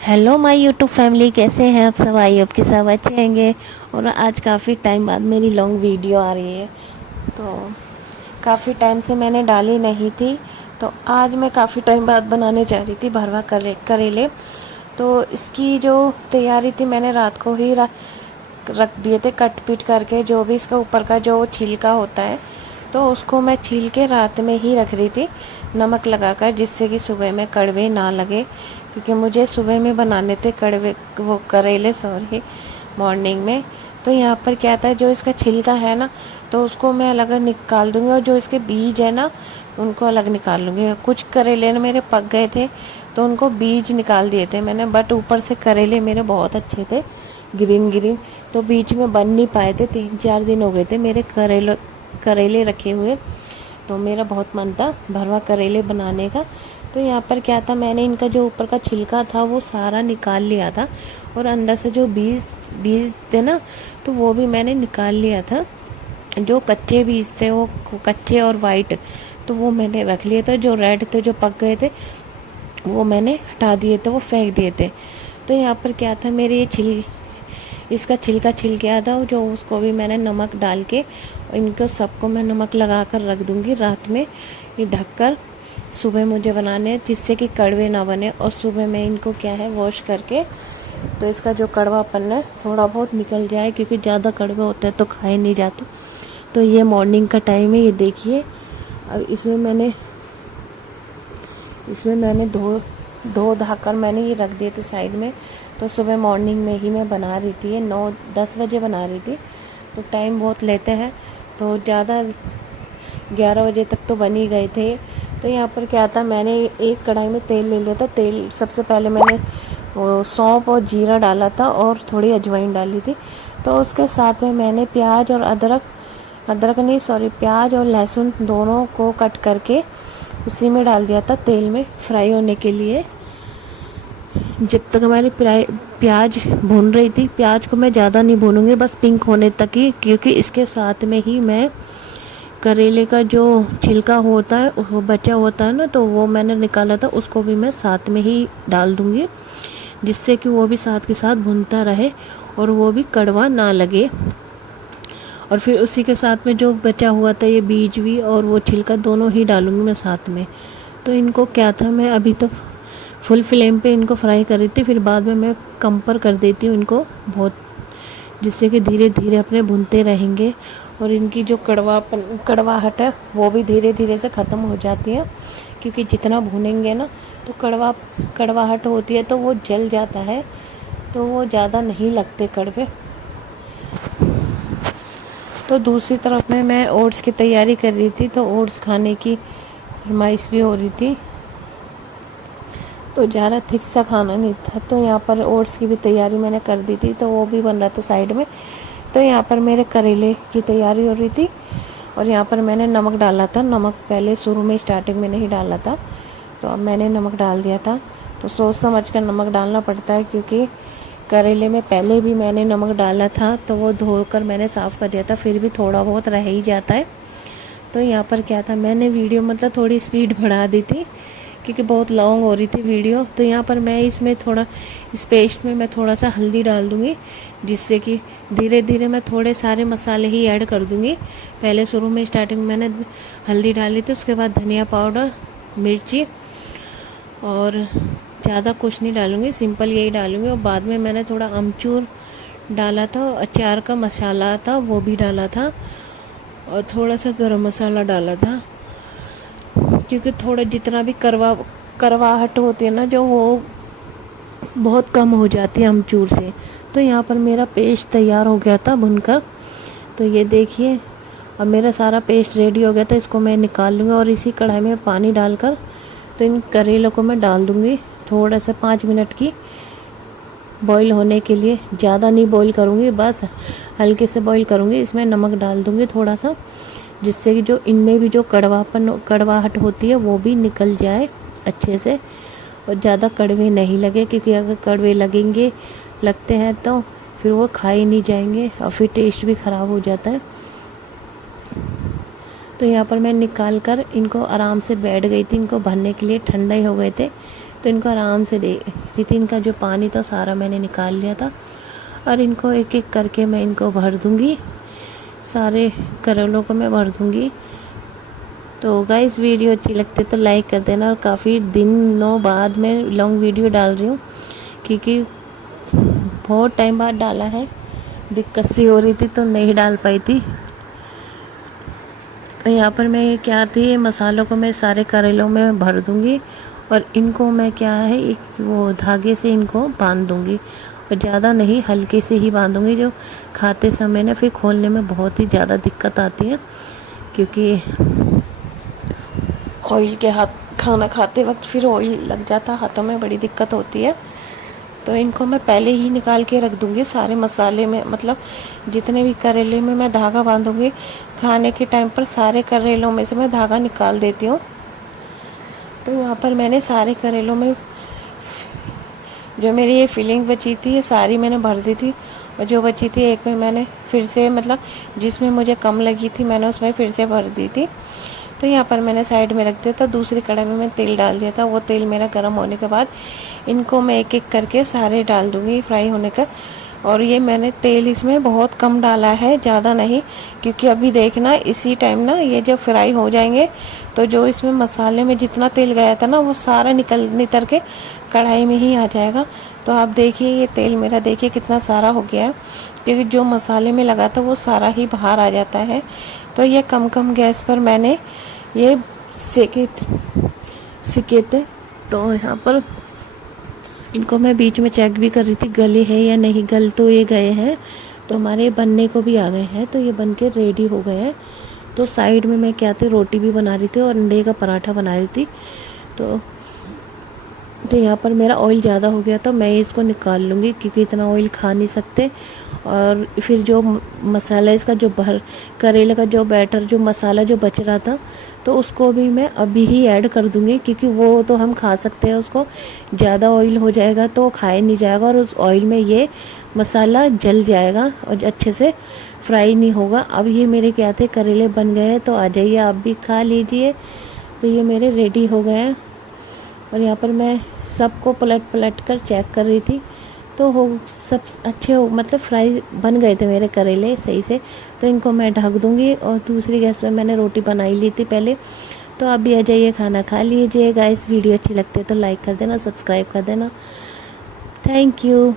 Hello my YouTube family, कैसे हैं आप सब? आई होप कि सब अच्छे होंगे। और आज काफ़ी टाइम बाद मेरी लॉन्ग वीडियो आ रही है। तो काफ़ी टाइम से मैंने डाली नहीं थी, तो आज मैं काफ़ी टाइम बाद बनाने जा रही थी भरवा करेले। तो इसकी जो तैयारी थी, मैंने रात को ही रख दिए थे कट पीट करके। जो भी इसका ऊपर का जो छिलका होता है, तो उसको मैं छील के रात में ही रख रही थी नमक लगाकर, जिससे कि सुबह में कड़वे ना लगे। क्योंकि मुझे सुबह में बनाने थे कड़वे, वो करेले सॉरी, मॉर्निंग में। तो यहाँ पर क्या था, जो इसका छिलका है ना, तो उसको मैं अलग निकाल दूँगी, और जो इसके बीज है ना, उनको अलग निकाल लूँगी। कुछ करेले ना मेरे पक गए थे, तो उनको बीज निकाल दिए थे मैंने, बट ऊपर से करेले मेरे बहुत अच्छे थे, ग्रीन ग्रीन। तो बीच में बन नहीं पाए थे, 3-4 दिन हो गए थे मेरे करेले रखे हुए। तो मेरा बहुत मन था भरवा करेले बनाने का। तो यहाँ पर क्या था, मैंने इनका जो ऊपर का छिलका था वो सारा निकाल लिया था, और अंदर से जो बीज बीज थे ना, तो वो भी मैंने निकाल लिया था। जो कच्चे बीज थे, वो कच्चे और वाइट, तो वो मैंने रख लिए थे। जो रेड थे, जो पक गए थे, वो मैंने हटा दिए थे, वो फेंक दिए थे। तो यहाँ पर क्या था, मेरे ये इसका छिलका छिल गया था, जो उसको भी मैंने नमक डाल के, इनको सबको मैं नमक लगा कर रख दूँगी रात में ये ढककर। सुबह मुझे बनाने हैं, जिससे कि कड़वे ना बने, और सुबह मैं इनको क्या है वॉश करके, तो इसका जो कड़वापन है थोड़ा बहुत निकल जाए, क्योंकि ज़्यादा कड़वे होते हैं तो खाए नहीं जाते। तो ये मॉर्निंग का टाइम है, ये देखिए। अब इसमें मैंने धो धाकर मैंने ये रख दिए थे साइड में। तो सुबह मॉर्निंग में ही मैं बना रही थी, ये 9-10 बजे बना रही थी। तो टाइम बहुत लेते हैं, तो ज़्यादा 11 बजे तक तो बन ही गए थे। तो यहाँ पर क्या था, मैंने एक कढ़ाई में तेल ले लिया था। तेल सबसे पहले मैंने सौंफ और जीरा डाला था, और थोड़ी अजवाइन डाली थी। तो उसके साथ में मैंने प्याज और प्याज और लहसुन दोनों को कट करके उसी में डाल दिया था तेल में फ्राई होने के लिए। जब तक हमारी प्याज भून रही थी, प्याज को मैं ज़्यादा नहीं भूनूंगी, बस पिंक होने तक ही, क्योंकि इसके साथ में ही मैं करेले का जो छिलका होता है, वो बचा होता है ना, तो वो मैंने निकाला था, उसको भी मैं साथ में ही डाल दूंगी, जिससे कि वो भी साथ के साथ भुनता रहे और वो भी कड़वा ना लगे। और फिर उसी के साथ में जो बचा हुआ था, ये बीज भी और वो छिलका दोनों ही डालूंगी मैं साथ में। तो इनको क्या था, मैं अभी तो फुल फ्लेम पे इनको फ्राई कर रही थी, फिर बाद में मैं कम पर कर देती हूँ इनको बहुत, जिससे कि धीरे धीरे अपने भुनते रहेंगे, और इनकी जो कड़वाहट है वो भी धीरे धीरे से ख़त्म हो जाती है। क्योंकि जितना भूनेंगे ना, तो कड़वाहट होती है, तो वो जल जाता है, तो वो ज़्यादा नहीं लगते कड़वे। तो दूसरी तरफ में मैं ओट्स की तैयारी कर रही थी, तो ओट्स खाने की फरमाइश भी हो रही थी, तो ज़्यादा थिक सा खाना नहीं था। तो यहाँ पर ओट्स की भी तैयारी मैंने कर दी थी, तो वो भी बन रहा था साइड में। तो यहाँ पर मेरे करेले की तैयारी हो रही थी, और यहाँ पर मैंने नमक डाला था। नमक पहले शुरू में स्टार्टिंग में नहीं डाला था, तो अब मैंने नमक डाल दिया था। तो सोच समझ कर नमक डालना पड़ता है, क्योंकि करेले में पहले भी मैंने नमक डाला था, तो वो धोकर मैंने साफ़ कर दिया था, फिर भी थोड़ा बहुत रह ही जाता है। तो यहाँ पर क्या था, मैंने वीडियो मतलब थोड़ी स्पीड बढ़ा दी थी, क्योंकि बहुत लॉन्ग हो रही थी वीडियो। तो यहाँ पर मैं इसमें थोड़ा, इस पेस्ट में मैं थोड़ा सा हल्दी डाल दूँगी, जिससे कि धीरे धीरे मैं थोड़े सारे मसाले ही ऐड कर दूँगी। पहले शुरू में स्टार्टिंग में मैंने हल्दी डाली थी, उसके बाद धनिया पाउडर, मिर्ची, और ज़्यादा कुछ नहीं डालूँगी, सिंपल यही डालूँगी। और बाद में मैंने थोड़ा अमचूर डाला था, अचार का मसाला था वो भी डाला था, और थोड़ा सा गरम मसाला डाला था, क्योंकि थोड़ा जितना भी करवाहट होती है ना, जो वो बहुत कम हो जाती है अमचूर से। तो यहाँ पर मेरा पेस्ट तैयार हो गया था भुनकर। तो ये देखिए, अब मेरा सारा पेस्ट रेडी हो गया था, इसको मैं निकाल लूँगी, और इसी कढ़ाई में पानी डालकर तो इन करेलों को मैं डाल दूँगी थोड़ा सा 5 मिनट की बॉईल होने के लिए। ज़्यादा नहीं बॉईल करूँगी, बस हल्के से बॉईल करूँगी। इसमें नमक डाल दूँगी थोड़ा सा, जिससे कि जो इनमें भी जो कड़वाहट होती है वो भी निकल जाए अच्छे से, और ज़्यादा कड़वे नहीं लगे, क्योंकि अगर कड़वे लगते हैं तो फिर वो खाए नहीं जाएंगे, और फिर टेस्ट भी ख़राब हो जाता है। तो यहाँ पर मैं निकाल कर इनको आराम से बैठ गई थी, इनको भरने के लिए ठंडा ही हो गए थे, तो इनको आराम से दे रखी थी, इनका जो पानी था सारा मैंने निकाल लिया था। और इनको एक एक करके मैं इनको भर दूँगी, सारे करेलों को मैं भर दूँगी। तो गाइस वीडियो अच्छी लगती है तो लाइक कर देना। और काफ़ी दिनों बाद मैं लॉन्ग वीडियो डाल रही हूँ, क्योंकि बहुत टाइम बाद डाला है, दिक्कत सी हो रही थी तो नहीं डाल पाई थी। तो यहाँ पर मैं क्या थी, मसालों को मैं सारे करेलों में भर दूँगी और इनको मैं क्या है एक वो धागे से इनको बांध दूँगी, और ज़्यादा नहीं हल्के से ही बांधूँगी। जो खाते समय ना फिर खोलने में बहुत ही ज़्यादा दिक्कत आती है, क्योंकि ऑयल के हाथ खाना खाते वक्त फिर ऑयल लग जाता हाथों में, बड़ी दिक्कत होती है। तो इनको मैं पहले ही निकाल के रख दूँगी सारे मसाले में, मतलब जितने भी करेले में मैं धागा बांधूँगी, खाने के टाइम पर सारे करेलों में से मैं धागा निकाल देती हूँ। तो यहाँ पर मैंने सारे करेलों में जो मेरी ये फिलिंग बची थी ये सारी मैंने भर दी थी, और जो बची थी एक में मैंने फिर से, मतलब जिसमें मुझे कम लगी थी मैंने उसमें फिर से भर दी थी। तो यहाँ पर मैंने साइड में रख दिया था। दूसरी कढ़ाई में मैं तेल डाल दिया था। वो तेल मेरा गर्म होने के बाद इनको मैं एक एक करके सारे डाल दूँगी फ्राई होने का। और ये मैंने तेल इसमें बहुत कम डाला है, ज़्यादा नहीं, क्योंकि अभी देखना इसी टाइम ना ये जब फ्राई हो जाएंगे तो जो इसमें मसाले में जितना तेल गया था ना वो सारा नितर के कढ़ाई में ही आ जाएगा। तो आप देखिए ये तेल मेरा देखिए कितना सारा हो गया है, क्योंकि जो मसाले में लगा था वो सारा ही बाहर आ जाता है। तो ये कम कम गैस पर मैंने ये सेके थे। तो यहाँ पर इनको मैं बीच में चेक भी कर रही थी गले है या नहीं, गल तो ये गए हैं। तो हमारे बनने को भी आ गए हैं, तो ये बन के रेडी हो गए हैं। तो साइड में मैं क्या थी रोटी भी बना रही थी और अंडे का पराठा बना रही थी। तो यहाँ पर मेरा ऑयल ज़्यादा हो गया तो मैं इसको निकाल लूँगी, क्योंकि इतना ऑयल खा नहीं सकते। और फिर जो मसाला इसका जो करेले का जो बैटर जो मसाला जो बच रहा था तो उसको भी मैं अभी ही ऐड कर दूँगी, क्योंकि वो तो हम खा सकते हैं, उसको ज़्यादा ऑयल हो जाएगा तो खाया नहीं जाएगा और उस ऑयल में ये मसाला जल जाएगा और अच्छे से फ्राई नहीं होगा। अब ये मेरे क्या थे करेले बन गए हैं, तो आ जाइए आप भी खा लीजिए। तो ये मेरे रेडी हो गए हैं। और यहाँ पर मैं सबको पलट कर चेक कर रही थी, तो हो सब अच्छे हो, मतलब फ्राई बन गए थे मेरे करेले सही से। तो इनको मैं ढक दूँगी और दूसरी गैस पे मैंने रोटी बनाई ली थी पहले। तो आप भी आ जाइए खाना खा लीजिए गाइस। वीडियो अच्छी लगती है तो लाइक कर देना, सब्सक्राइब कर देना। Thank you.